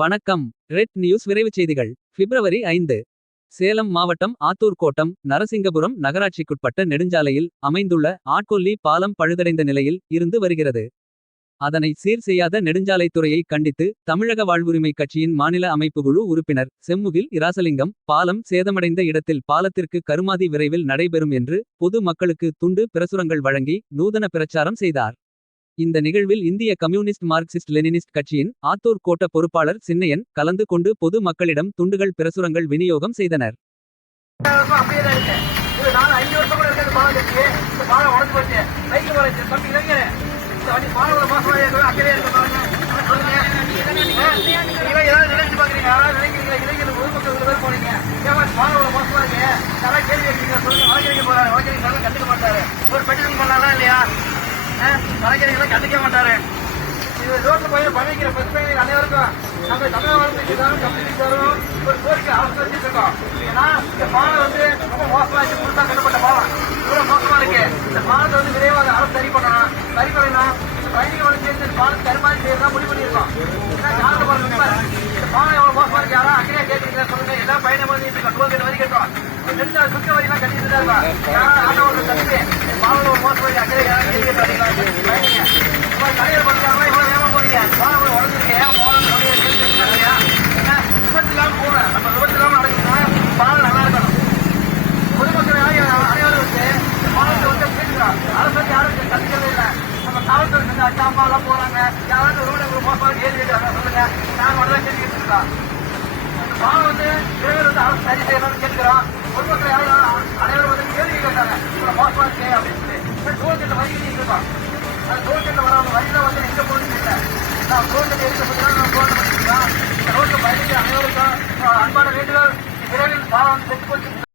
வணக்கம். Red news விரைவுச் செய்திகள். பிப்ரவரி ஐந்து. சேலம் மாவட்டம் ஆத்தூர் கோட்டம் நரசிங்கபுரம் நகராட்சிக்குட்பட்ட நெடுஞ்சாலையில் அமைந்துள்ள ஆட்கொல்லி பாலம் பழுதடைந்த நிலையில் இருந்து வருகிறது. அதனை சீர் செய்யாத நெடுஞ்சாலைத்துறையை கண்டித்து தமிழக வாழ்வுரிமை கட்சியின் மாநில அமைப்பு குழு உறுப்பினர் செம்முகில் இராசலிங்கம் பாலம் சேதமடைந்த இடத்தில் பாலத்திற்கு கருமாதி விரைவில் நடைபெறும் என்று பொது மக்களுக்கு துண்டு பிரசுரங்கள் வழங்கி நூதன பிரச்சாரம் செய்தார். இந்த நிகழ்வில் இந்திய கம்யூனிஸ்ட் மார்க்சிஸ்ட் லெனினிஸ்ட் கட்சியின் ஆத்தூர் கோட்ட பொறுப்பாளர் சின்னையன் கலந்து கொண்டு பொது மக்களிடம் துண்டுகள் பிரசுரங்கள் விநியோகம் செய்தனர். சொல்லுங்க கண்டிக்க மாட்டாரு. இது ரோட்ல போய் பண்ணிக்கிற பிரச்சனை அனைவருக்கும் நம்ம தமிழக அரசுக்கு தரும் கம்பெனி தரும் ஒரு கோரிக்கை அரசு வச்சிருக்கோம். ஏன்னா இந்த பாலம் வந்து ரொம்ப மோசமா இருக்கு. புதுசா கட்டப்பட்ட பாலம் இவ்வளவு மோசமா இருக்கு. இந்த பாலத்தை வந்து விரைவாக அரசு சரி பண்ணணும். சரி பண்ணணும் இந்த பயணிகள் சேர்ந்து இந்த பாலத்தை கருமாதி செய்யறதா முடிவு பண்ணியிருக்கோம். ஏன்னா யாருக்கு பாருங்க இந்த பாலம் எவ்வளவு மோசமா இருக்கு? யாரா அக்கறையா கேட்குறீங்களா சொல்லுங்க. எல்லா பயணம் வந்து இந்த டோல்கேட் வரி கட்டுறோம் நெடுஞ்சா சுற்ற வரிலாம் கட்டிட்டு தான் இருக்கோம் யாரும் ஆட்டோ ஓட்டுற தம்பி பாலம் ஒரு மோசமா அக்கறை யாரும் கேள்வி பயணிங்க. அனைவரும் வந்து யாரும் நம்ம யாராவது கேள்வி சொல்லுங்க நான் வந்து வந்து யாரும் வந்து கேட்டாங்க மோசமா இருக்கு அப்படின்னு சொல்லி டோல்கேட் வரி கட்டிட்டு அந்த ரோட்டில் வரவங்க நான் ரோட்டில் எடுக்கப்பட்டதால் நான் ரோட்டில் பண்ணிருக்கோம் இந்த ரோட்டில் பயணிக்க அனைவருக்கும் அன்பான வேண்டுதல் விரைவில் பாலம் செட்டு போச்சு